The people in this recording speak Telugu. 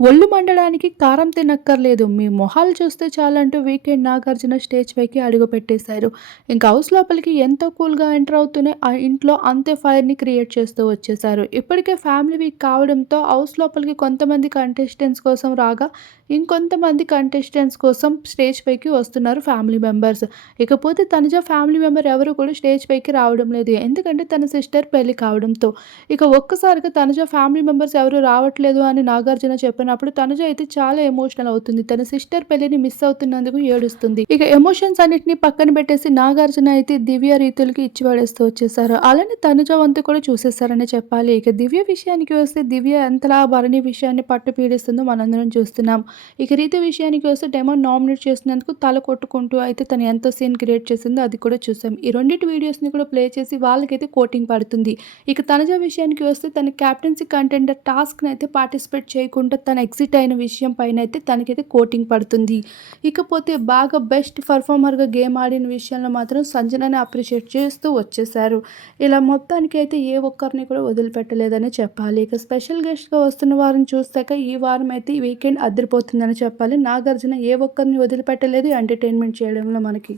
ఒళ్ళు మండడానికి కారం తినక్కర్లేదు. మీ మొహాలు చూస్తే చాలంటూ వీకెండ్ నాగార్జున స్టేజ్ పైకి అడుగు పెట్టేశారు ఇంకా హౌస్ లోపలికి ఎంతో కూల్గా ఎంటర్ అవుతూనే ఆ ఇంట్లో అంతే ఫైర్ని క్రియేట్ చేస్తూ వచ్చేసారు ఇప్పటికే ఫ్యామిలీ వీక్ కావడంతో హౌస్ లోపలికి కొంతమంది కంటెస్టెంట్స్ కోసం రాగా ఇంకొంతమంది కంటెస్టెంట్స్ కోసం స్టేజ్ పైకి వస్తున్నారు ఫ్యామిలీ మెంబర్స్. ఇకపోతే తనుజ ఫ్యామిలీ మెంబర్ ఎవరు కూడా స్టేజ్ పైకి రావడం లేదు. ఎందుకంటే తన సిస్టర్ పెళ్ళి కావడంతో. ఇక ఒక్కసారిగా తనుజ ఫ్యామిలీ మెంబర్స్ ఎవరు రావట్లేదు అని నాగార్జున చెప్పినప్పుడు తనుజ అయితే చాలా ఎమోషనల్ అవుతుంది. తన సిస్టర్ పెళ్ళిని మిస్ అవుతున్నందుకు ఏడుస్తుంది. ఇక ఎమోషన్స్ అన్నిటిని పక్కన పెట్టేసి నాగార్జున అయితే దివ్య రీతులకి ఇచ్చి పడేస్తూ వచ్చేసారు. అలానే తనుజ వంతు కూడా చూసేసారని చెప్పాలి. ఇక దివ్య విషయానికి వస్తే దివ్య ఎంతలా భరణి విషయాన్ని పట్టు పీడిస్తుందో మనందరం చూస్తున్నాం. ఇక రీతి విషయానికి వస్తే డెమోన్ నామినేట్ చేసినందుకు తల కొట్టుకుంటూ అయితే తను ఎంతో సీన్ క్రియేట్ చేసిందో అది కూడా చూసాం. ఈ రెండింటి వీడియోస్ని కూడా ప్లే చేసి వాళ్ళకైతే కోటింగ్ పడుతుంది. ఇక తనుజ విషయానికి వస్తే తన క్యాప్టెన్సీ కంటెండర్ టాస్క్ని అయితే పార్టిసిపేట్ చేయకుండా తన ఎగ్జిట్ అయిన విషయం పైన అయితే తనకైతే కోటింగ్ పడుతుంది. ఇకపోతే బాగా బెస్ట్ పర్ఫార్మర్గా గేమ్ ఆడిన విషయంలో మాత్రం సంజనని అప్రిషియేట్ చేస్తూ వచ్చేసారు ఇలా మొత్తానికి అయితే ఏ ఒక్కరిని కూడా వదిలిపెట్టలేదని చెప్పాలి. ఇక స్పెషల్ గెస్ట్గా వస్తున్న వారిని చూస్తాక ఈ వారం అయితే ఈ వీకెండ్ అదిరిపోతుందని చెప్పాలి. నాగార్జున ఏ ఒక్కరిని వదిలిపెట్టలేదు ఎంటర్టైన్మెంట్ చేయడంలో మనకి.